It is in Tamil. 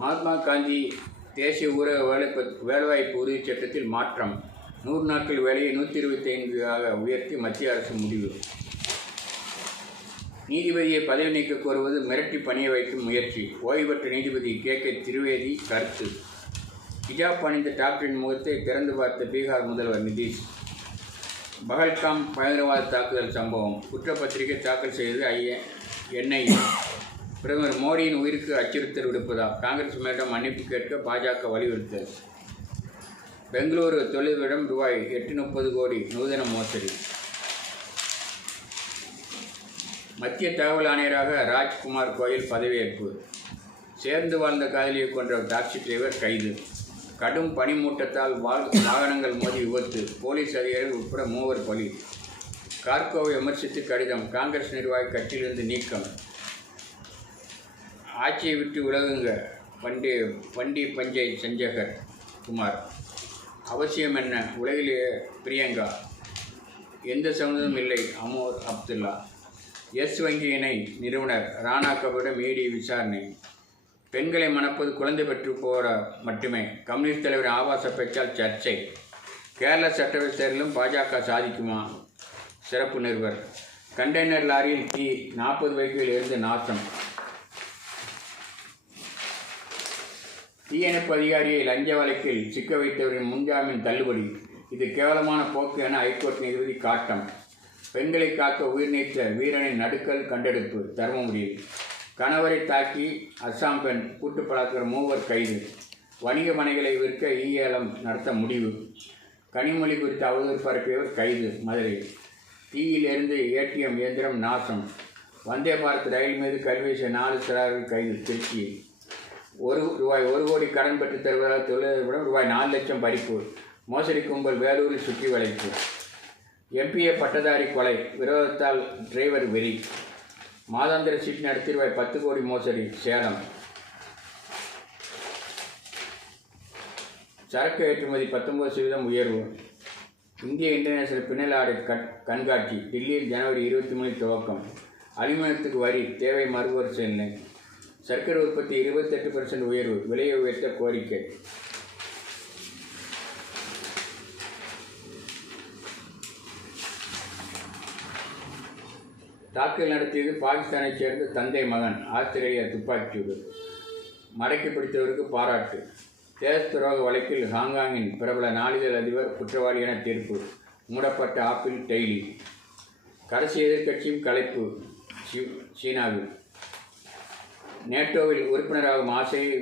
மகாத்மா காந்தி தேசிய ஊரக வேலைவாய்ப்பு உறுதிச் சட்டத்தில் மாற்றம். 100 நாட்கள் வேலையை 125 ஆக உயர்த்தி மத்திய அரசு முடிவு. நீதிபதியை பதவி நீக்க கோருவது மிரட்டி பணிய வைக்கும் முயற்சி. ஓய்வு பெற்ற நீதிபதி கே திரிவேதி கருத்து. ஹிஜாப் அணிந்த டாக்டரின் முகத்தை திறந்து பார்த்த பீகார் முதல்வர் நிதிஷ். பஹல்காம் பயங்கரவாத தாக்குதல் சம்பவம் குற்றப்பத்திரிகை தாக்கல் செய்தது NIA. பிரதமர் மோடியின் உயிருக்கு அச்சுறுத்தல் விடுப்பதா? காங்கிரஸ் மேலிடம் மன்னிப்பு கேட்க பாஜக வலியுறுத்தல். பெங்களூரு தொழில்களிடம் ரூபாய் 830 கோடி நூதன மோசடி. மத்திய தகவல் ஆணையராக ராஜ்குமார் கோயல் பதவியேற்பு. சேர்ந்து வாழ்ந்த காதலியை கொன்ற டாக்ஸி டிரைவர் கைது. கடும் பனிமூட்டத்தால் வாகனங்கள் மோதி விபத்து. போலீஸ் அதிகாரிகள் உட்பட 3 பலி. கார்கோவை விமர்சித்து கடிதம். காங்கிரஸ் நிர்வாகி கட்சியிலிருந்து நீக்கம். ஆட்சியை விட்டு விலகுங்க பண்டி பஞ்சை சஞ்சகர் குமார். அவசியம் என்ன? உலகிலேயே பிரியங்கா. எந்த சம்மந்தமும் இல்லை அமோர் அப்துல்லா. எஸ் வங்கி இணை நிறுவனர் ராணா கபூரிடம் ED விசாரணை. பெண்களை மணப்பது குழந்தை பெற்று போகிற மட்டுமே. கம்யூனிஸ்ட் தலைவர் ஆபாச பேச்சால் சர்ச்சை. கேரள சட்டசபை தேர்தலும் பாஜக சாதிக்குமா? சிறப்பு நிருபர். கண்டெய்னர் லாரியில் தீ. 40 பைக்குகள் இருந்து நாசம். தீயணைப்பு அதிகாரியை லஞ்ச வழக்கில் சிக்க வைத்தவரின் முன்ஜாமீன் தள்ளுபடி. இது கேவலமான போக்கு என ஹைகோர்ட் நீதிபதி காட்டம். பெண்களை காக்க உயிர் நீத்த வீரனின் நடுக்கல் கண்டெடுப்பு. தருமபுரியில் கணவரை தாக்கி அஸ்ஸாம் பெண் கூட்டு பலாத்காரம் 3 கைது. வணிக மனைகளை விற்க ஏலம் நடத்த முடிவு. கனிமொழி குறித்த அவதூறு பரப்பியவர் கைது. மதுரை தீயில் இருந்து ATM இயந்திரம் நாசம். வந்தே பாரத் ரயில் மீது கல்வீசிய 4 சிறார்கள் கைது. திருச்சி ரூபாய் 1 கோடி கடன் பெற்று தருவதாக தொழிலதிபரிடம் ரூபாய் 4 லட்சம் பறிப்பு. மோசடி கும்பல் வேலூரில் சுற்றி வளைப்பு. MPA பட்டதாரி கொலை. விரோதத்தால் டிரைவர் வெறி. மாதாந்திர சீட் நடத்தி ரூபாய் 10 கோடி மோசடி. சேலம். சரக்கு ஏற்றுமதி 19% உயர்வு. இந்திய இன்டர்நேஷனல் பின்னல் ஆடை கண்காட்சி டில்லியில் ஜனவரி 23 துவக்கம். அலுமினியத்துக்கு வரி தேவை மறுபரிசீலனை. சர்க்கரை உற்பத்தி 28% உயர்வு. விலையை உயர்த்த கோரிக்கை. தாக்குதல் நடத்தியது பாகிஸ்தானைச் சேர்ந்த தந்தை மகன். ஆஸ்திரேலியா துப்பாக்கிச்சூடு. மடக்கி பிடித்தவருக்கு பாராட்டு. தேச துரோக வழக்கில் ஹாங்காங்கின் பிரபல நாளிதழ் அதிபர் குற்றவாளி என தீர்ப்பு. மூடப்பட்ட ஆப்பிள் டெய்லி. கடைசி எதிர்க்கட்சியும் கலைப்பு. சீனாவில் நேட்டோவில் உறுப்பினராகும் ஆசையை